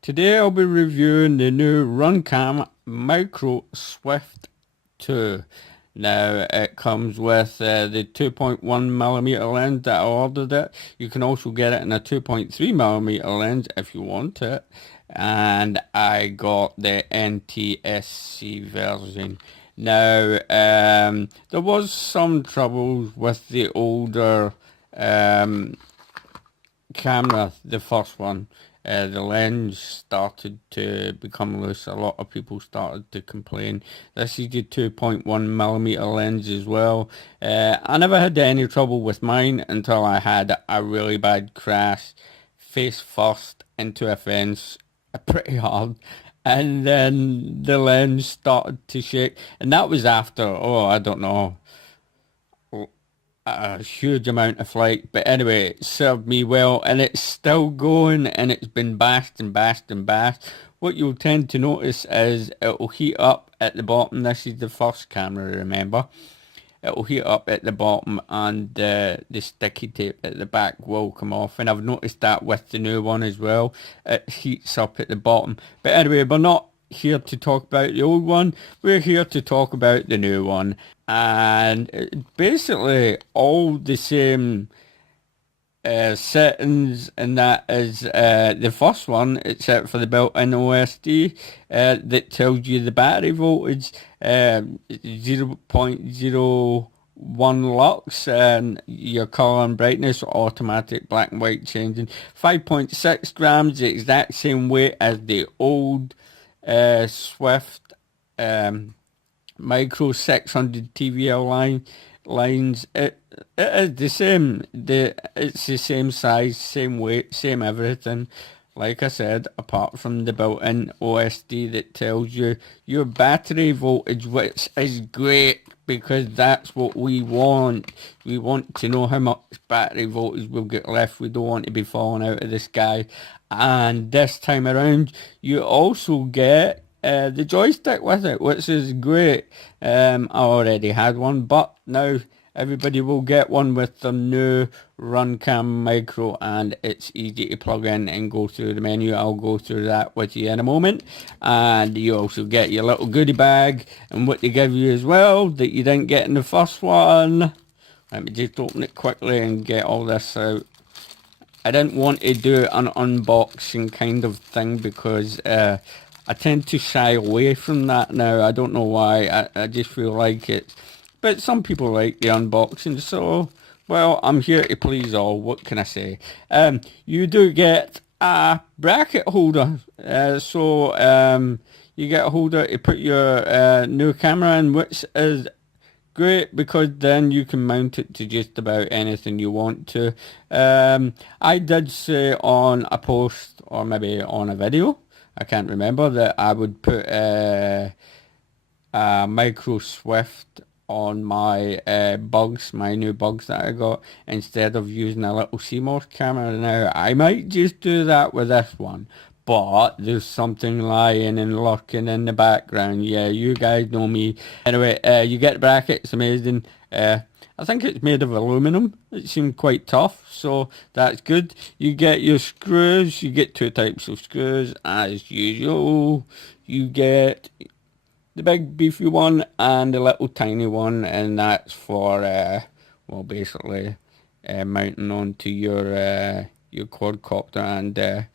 Today I'll be reviewing the new Runcam Micro Swift 2. Now it comes with the 2.1mm lens that I ordered it. You can also get it in a 2.3mm lens if you want it. And I got the NTSC version. Now there was some troubles with the older camera, the first one. The lens started to become loose. A lot of people started to complain. This is the 2.1mm lens as well. I never had any trouble with mine until I had a really bad crash, face first into a fence, pretty hard. And then the lens started to shake. And that was after, I don't know, a huge amount of flight, but anyway, it served me well, and it's still going, and it's been bashed and bashed and bashed. What you'll tend to notice is it'll heat up at the bottom. This is the first camera, remember. It'll heat up at the bottom, and the sticky tape at the back will come off, and I've noticed that with the new one as well. It heats up at the bottom. But anyway, we're not here to talk about the old one. We're here to talk about the new one. And basically all the same settings, and that is the first one, except for the built-in OSD that tells you the battery voltage, 0.01 lux, and your color and brightness, automatic black and white changing, 5.6 grams, the exact same weight as the old Swift Micro 600 TVL lines. It is the same. It's the same size, same weight, same everything. Like I said, apart from the built-in OSD that tells you your battery voltage, which is great because that's what we want. We want to know how much battery voltage we'll get left. We don't want to be falling out of the sky. And this time around, you also get the joystick with it, which is great. I already had one, but now everybody will get one with the new Runcam Micro, and it's easy to plug in and go through the menu. I'll go through that with you in a moment. And you also get your little goodie bag, and what they give you as well that you didn't get in the first one. Let me just open it quickly and get all this out. I didn't want to do an unboxing kind of thing because I tend to shy away from that now. I don't know why. I just feel like it. But some people like the unboxing, so, well, I'm here to please all. What can I say? You do get a bracket holder. You get a holder to put your new camera in, which is great because then you can mount it to just about anything you want to. I did say on a post, or maybe on a video, I can't remember, that I would put a Micro Swift on my my new bugs that I got, instead of using a little CMOS camera. Now, I might just do that with this one, but there's something lying and lurking in the background. Yeah, you guys know me. Anyway, you get the bracket, it's amazing. I think it's made of aluminum. It seemed quite tough, so that's good. You get your screws. You get two types of screws, as usual. You get the big beefy one and the little tiny one, and that's for, well, basically mounting onto your quadcopter and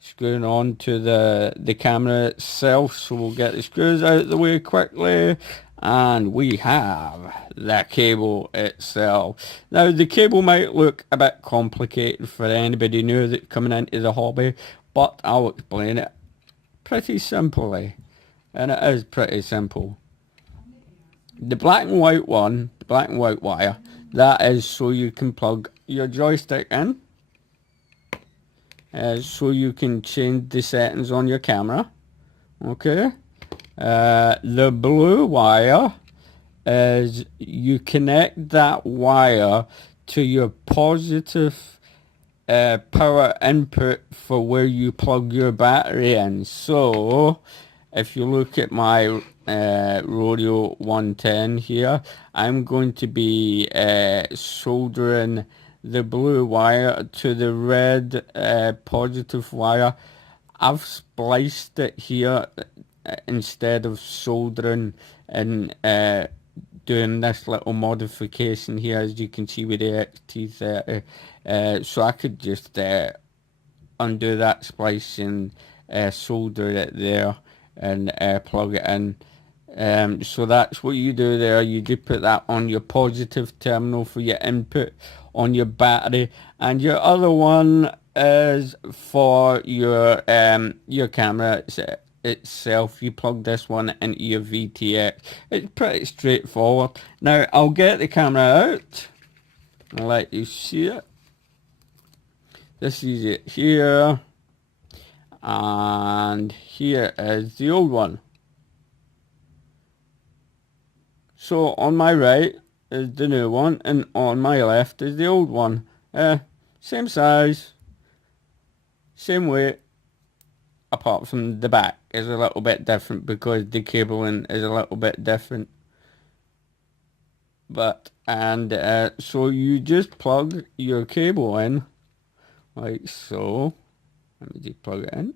screwing onto the camera itself. So we'll get the screws out of the way quickly. And we have the cable itself. Now, the cable might look a bit complicated for anybody new that's coming into the hobby, but I'll explain it pretty simply. And it is pretty simple. The black and white one, the black and white wire, that is so you can plug your joystick in. So you can change the settings on your camera. Okay. The blue wire is you connect that wire to your positive power input for where you plug your battery in. So if you look at my Rodeo 110 here. I'm going to be soldering the blue wire to the red positive wire. I've spliced it here instead of soldering and doing this little modification here, as you can see with the XT30. So I could just undo that splice and solder it there and plug it in. So that's what you do there. You do put that on your positive terminal for your input on your battery, and your other one is for your camera itself. You plug this one into your VTX. It's pretty straightforward. Now I'll get the camera out and let you see it. This is it here, and here is the old one. So on my right is the new one, and on my left is the old one. Same size, same weight, apart from the back is a little bit different because the cabling is a little bit different. But, and so you just plug your cable in, like so. Let me just plug it in.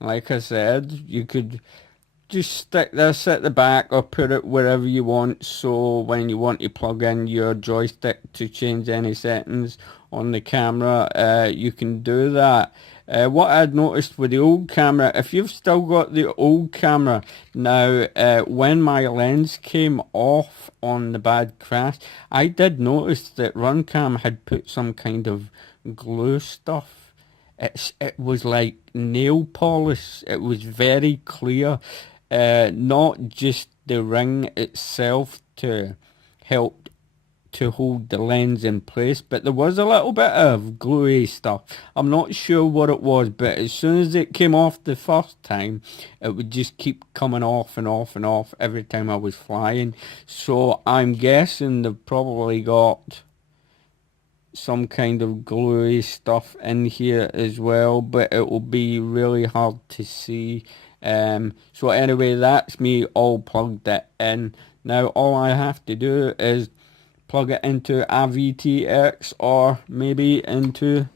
Like I said, you could just stick this at the back or put it wherever you want, so when you want to plug in your joystick to change any settings on the camera, you can do that. What I'd noticed with the old camera, if you've still got the old camera now, when my lens came off on the bad crash, I did notice that Runcam had put some kind of glue stuff. It was like nail polish. It was very clear. Not just the ring itself to help to hold the lens in place, but there was a little bit of gluey stuff. I'm not sure what it was, but as soon as it came off the first time, it would just keep coming off and off and off every time I was flying. So I'm guessing they've probably got some kind of gluey stuff in here as well, but it will be really hard to see. So anyway, that's me all plugged it in. Now all I have to do is plug it into a VTX or maybe into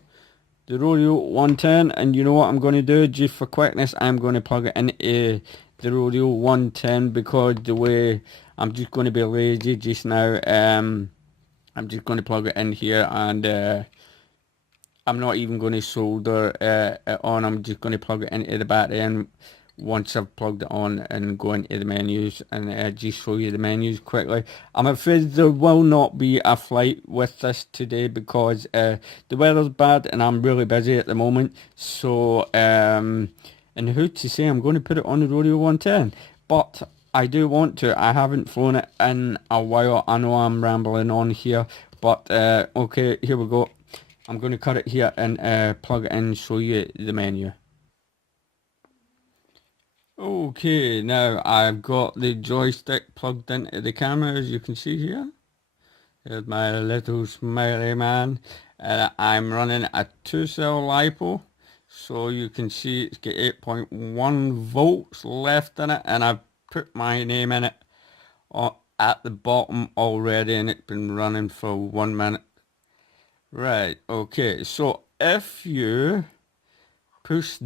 the Rodeo 110, and you know what I'm going to do, just for quickness, I'm going to plug it into the Rodeo 110 because the way I'm just going to be lazy just now. I'm just going to plug it in here, and I'm not even going to solder it on. I'm just going to plug it into the battery, and once I've plugged it on, and go into the menus and just show you the menus quickly. I'm afraid there will not be a flight with this today because the weather's bad and I'm really busy at the moment. So, and who to say I'm going to put it on the Rodeo 110, but I do want to. I haven't flown it in a while. I know I'm rambling on here, but okay, here we go. I'm going to cut it here and plug it in and show you the menu. Okay, now I've got the joystick plugged into the camera, as you can see here. There's my little smiley man. I'm running a 2-cell LiPo, so you can see it's got 8.1 volts left in it, and I've put my name in it at the bottom already, and it's been running for 1 minute. Right, okay, so if you push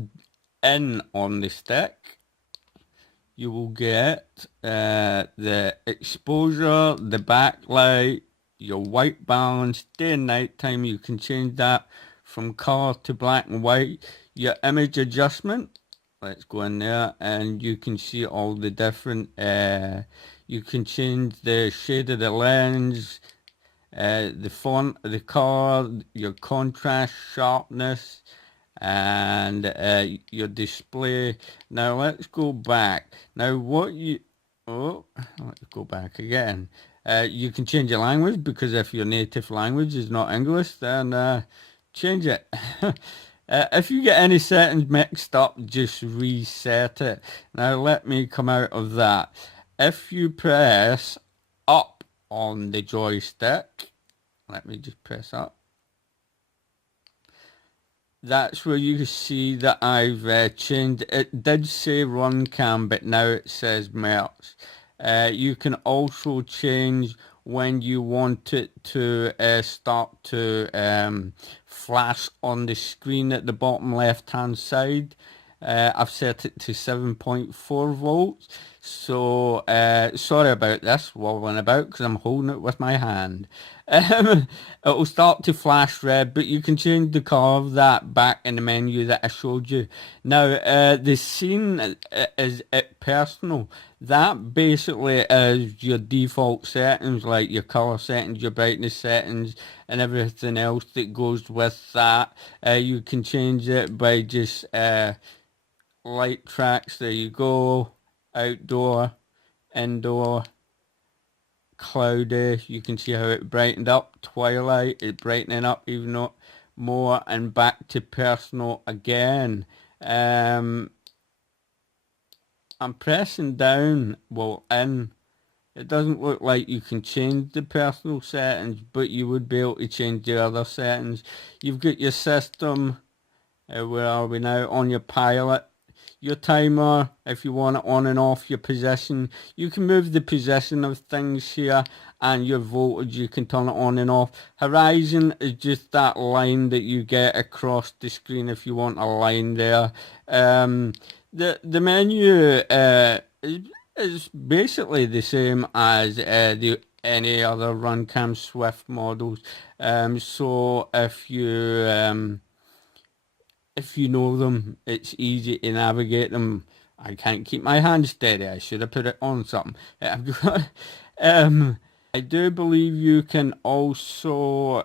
in on the stick, you will get the exposure, the backlight, your white balance, day and night time. You can change that from color to black and white. Your image adjustment, let's go in there, and you can see all the different, you can change the shade of the lens, the font, the color, your contrast, sharpness, and your display. Now let's go back. Now what you, let's go back again. You can change your language, because if your native language is not English, then change it. If you get any settings mixed up, just reset it. Now let me come out of that. If you press up on the joystick, let me just press up. that's where you see that I've changed. It did say Runcam, but now it says Merch. You can also change when you want it to start to flash on the screen at the bottom left hand side. I've set it to 7.4 volts. So sorry about this wobbling about because I'm holding it with my hand. It'll start to flash red, but you can change the color of that back in the menu that I showed you. Now, the scene is personal. That basically is your default settings, like your color settings, your brightness settings, and everything else that goes with that. You can change it by just light tracks. There you go. Outdoor, indoor, cloudy. You can see how it brightened up. Twilight, it brightening up even more, and back to personal again. I'm pressing down, well, in. It doesn't look like you can change the personal settings, but you would be able to change the other settings. You've got your system. Where are we now? On your pilot. Your timer, if you want it on and off, your position. You can move the position of things here, and your voltage, you can turn it on and off. Horizon is just that line that you get across the screen if you want a line there. The menu is basically the same as any other Runcam Swift models. So if you know them, it's easy to navigate them. I can't keep my hand steady. I should have put it on something. I've got, I do believe you can also,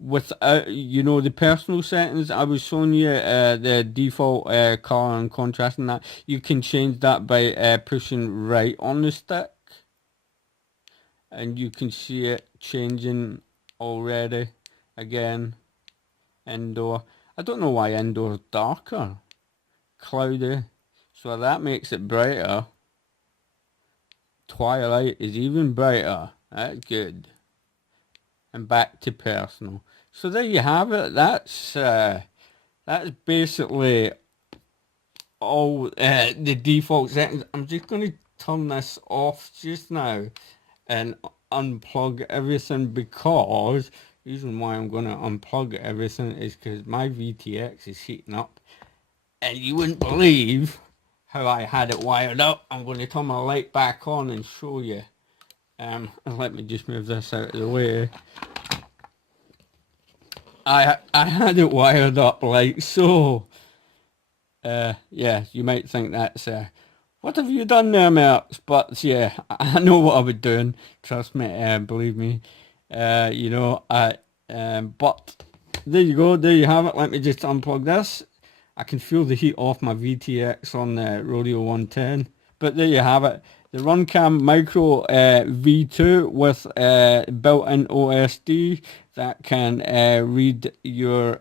without, the personal settings, I was showing you the default color and contrast and that. You can change that by pushing right on the stick. And you can see it changing already. Again, indoor. I don't know why indoor is darker. Cloudy. So that makes it brighter. Twilight is even brighter. That's good. And back to personal. So there you have it. That's basically all the default settings. I'm just going to turn this off just now and unplug everything, because the reason why I'm going to unplug everything is because my VTX is heating up, and you wouldn't believe how I had it wired up. I'm going to turn my light back on and show you. Let me just move this out of the way. I had it wired up like so. Yeah, you might think that's what have you done there, Mercs? But yeah, I know what I was doing. Trust me, believe me. But there you go. There you have it. Let me just unplug this. I can feel the heat off my VTX on the Rodeo 110. But there you have it. The Runcam Micro V2 with built-in OSD that can read your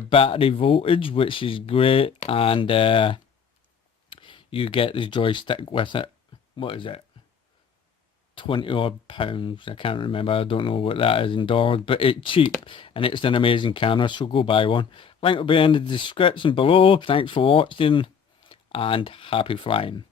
battery voltage, which is great, and you get the joystick with it. What is it? 20 odd pounds. I can't remember. I don't know what that is in dollars, but it's cheap and it's an amazing camera, so go buy one. Link will be in the description below. Thanks for watching and happy flying.